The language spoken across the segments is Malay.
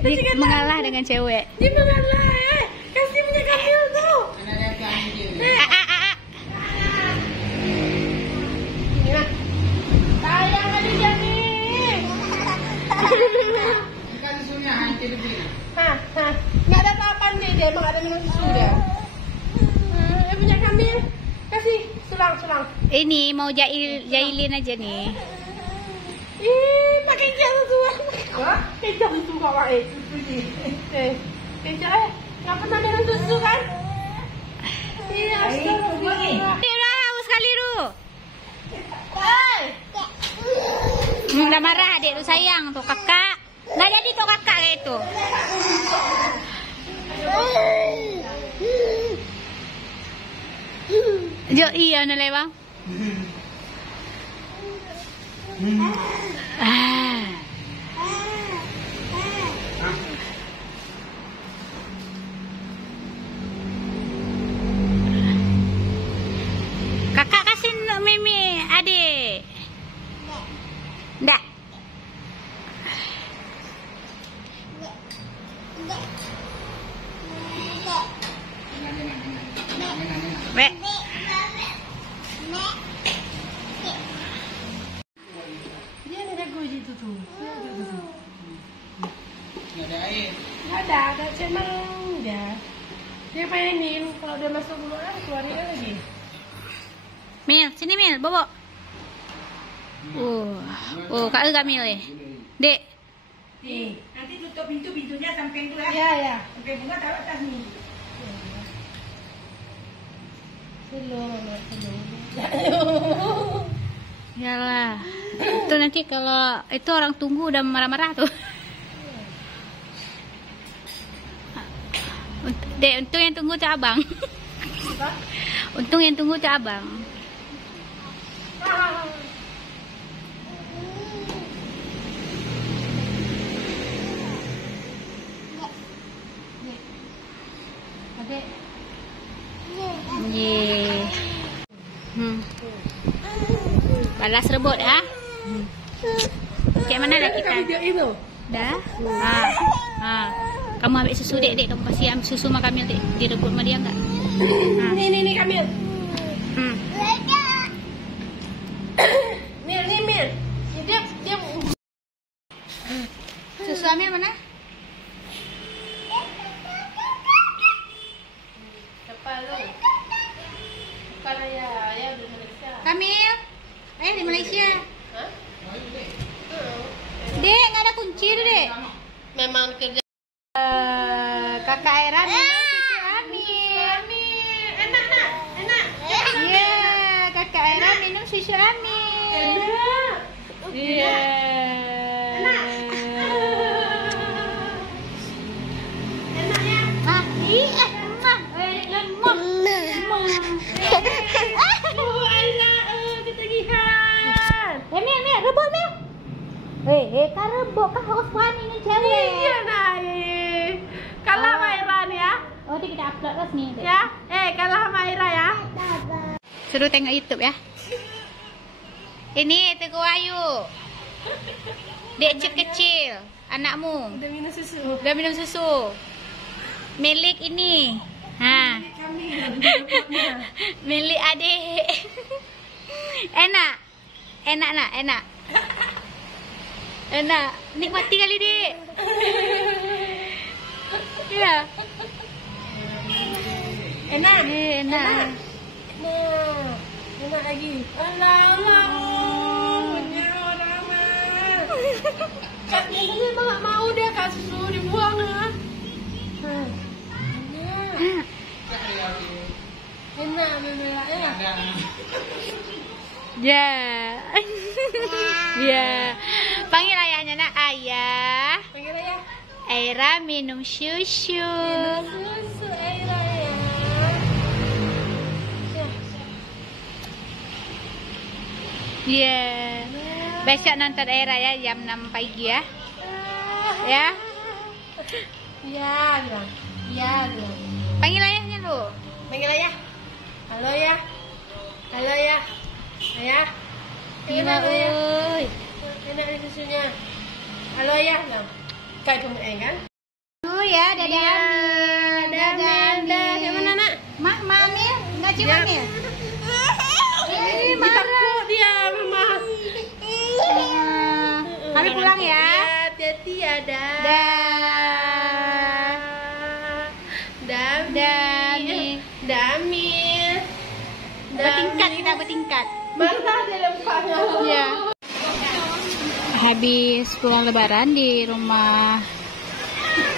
Dia mengalah dengan cewek. Dia mengalah. Kasih punya Kamil tuh. Ini mah. Sayang kali dia nih. Kan susunya hanti lebih. Hah. Nggak ada apa-apaan nih dia. Emang ada minum susu dia. Dia punya Kamil. Kasih. Sulang. Ini mau jailin aja nih. Ih, pakai gel tuh. Wah, kejam tuh kawan susu ni. Kejam nggak pernah minum susu kan? Iya, astagfirullah. Dia udah haus kali tu. Hei. Udah marah adik tu sayang tu kakak. Nggak jadi tu kakak kayak itu. Jo iya nak lewat. Kakak kasih Mimi adik. Ndak. Wek. Dia ni jago je tu. Nggak ada air. Ada cemang dia. Dia pengen kalau dia masuk rumah keluarin lagi. Mil, sini Mil, bobo. Kak enggak Mil eh. Dek. Nih, nanti tutup pintunya sampai itu ya. Ya. Sampai bunga taruh atas nih. Hello. Yalah. Itu nanti kalau itu orang tunggu udah marah-marah tuh. Dek, untung yang tunggu tuh abang. Untung yang tunggu tuh abang. Adek. Ye. Balas rebut ha. Kayak mana dah kita? Video itu. Dah. Kamu ambil susu dek, kamu kasih ambil susu sama Kamil dek. Direbut sama dia enggak? Nih Kamil. Mil. Dia Susu Amil mana? siapa lu? Bukan ayah di Malaysia. Kamil. Di Malaysia. Hah? Dek, enggak ada kunci tu dek. Memang kerja. Kakak Era minum susu Amil. Enak. Iya, kakak Era minum susu Amil. Iya. Enak ya? Ketagihan. Mil, rebut Mil. Kan rebut kan harus berani ni cewek. Iya nah. Kalah Maira nih ya. Oh, dia kita upload lah sini. Dek. Ya. Kalah Maira ya. Suruh tengok YouTube ya. Ini Teguh Ayu. Dek kecil, anakmu. Udah minum susu. Udah minum susu. Milik ini. Milik adik. Enak. Enak. Nikmati kali dek. Ya. Enak. Enak. Enak lagi. Alamak. Punya orang mah. Katanya emang gak mau dia kasih susu dibuang lah. Enak bebelaknya. Ya. Ya. Panggil ayahnya nak ayah. Panggil aja. Aira minum susu. Susu Aira ya. Ya. Besok nonton Aira ya jam 6 pagi ya. Ya. Iya bilang. Iya bilang. Panggil ayahnya lu. Panggil ayah. Halo ya. Halo ya. Ayah. Enak oi. Enak nih susunya. Halo ya. Kayak kamu kan? dulu ya. Dadah Amil. Dadah Amil. Gimana nak? Ma Amil, nggak cium Amil? Takut dia mama. Kami pulang ya. Hati-hati ya, dah. Dami. Bertingkat, kita bertingkat. Mana dia lemparnya? Ya. Habis pulang lebaran di rumah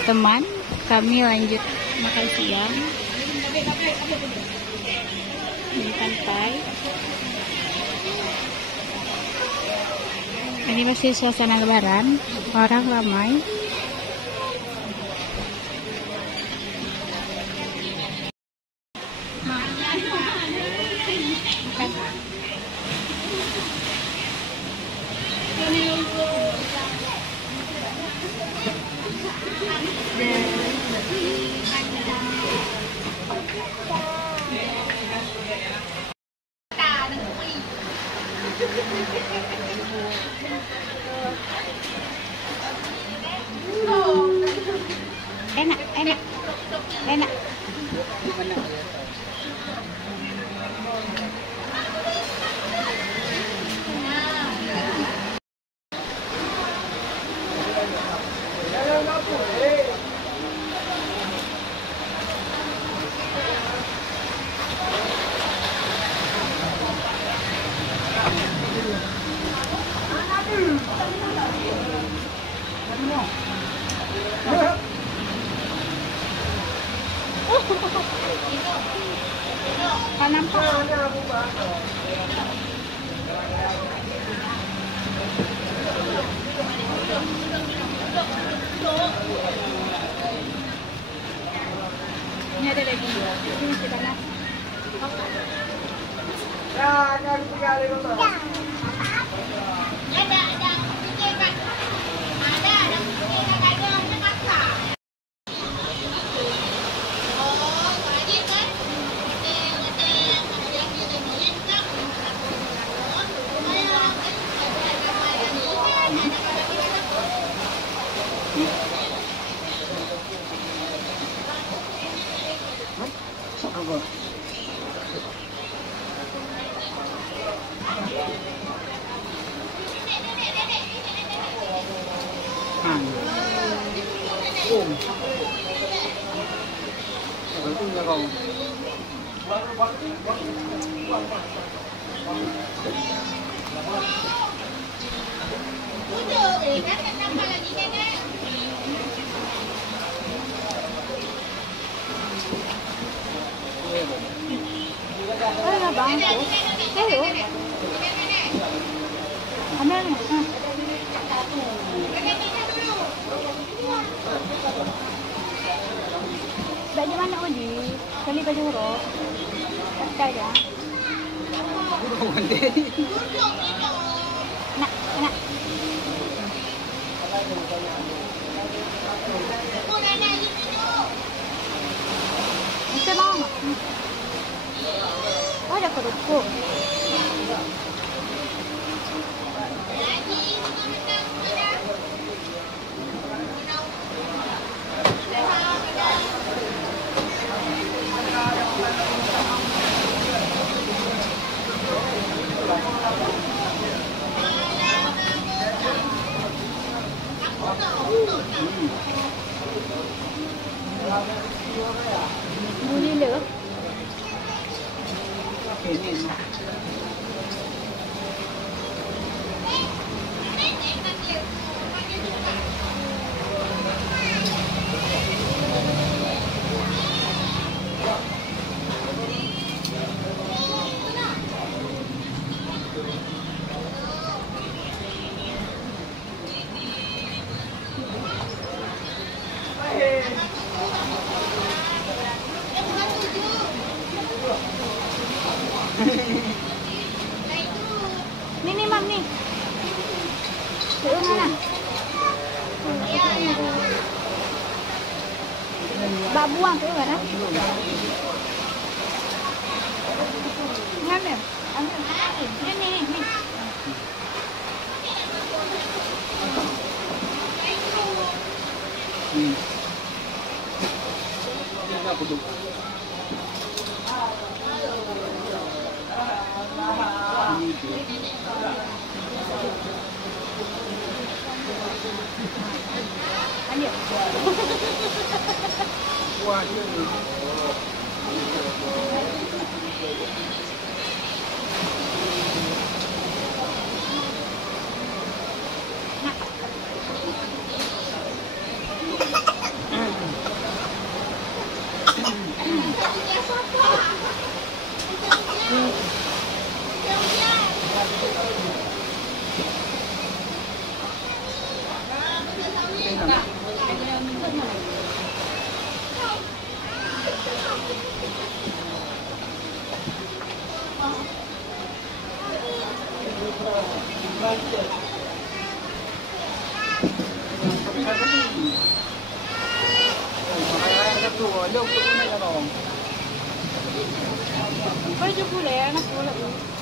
teman, kami lanjut makan siang di pantai. Ini masih suasana lebaran, orang ramai. Enak. Kan nampak. Ini ada lagi. Ini masih panas. Baju mana Uji? Kali baju huruf. Pakai ya. Nak. Itu mau nggak? Oh, ada kerupuk. Bunyi lửa. Nih mam nih. Sữa mana? Bà buang sữa mana? Ngambil. Ambil. Nih. kudu. Pwede po na yan, ako wala.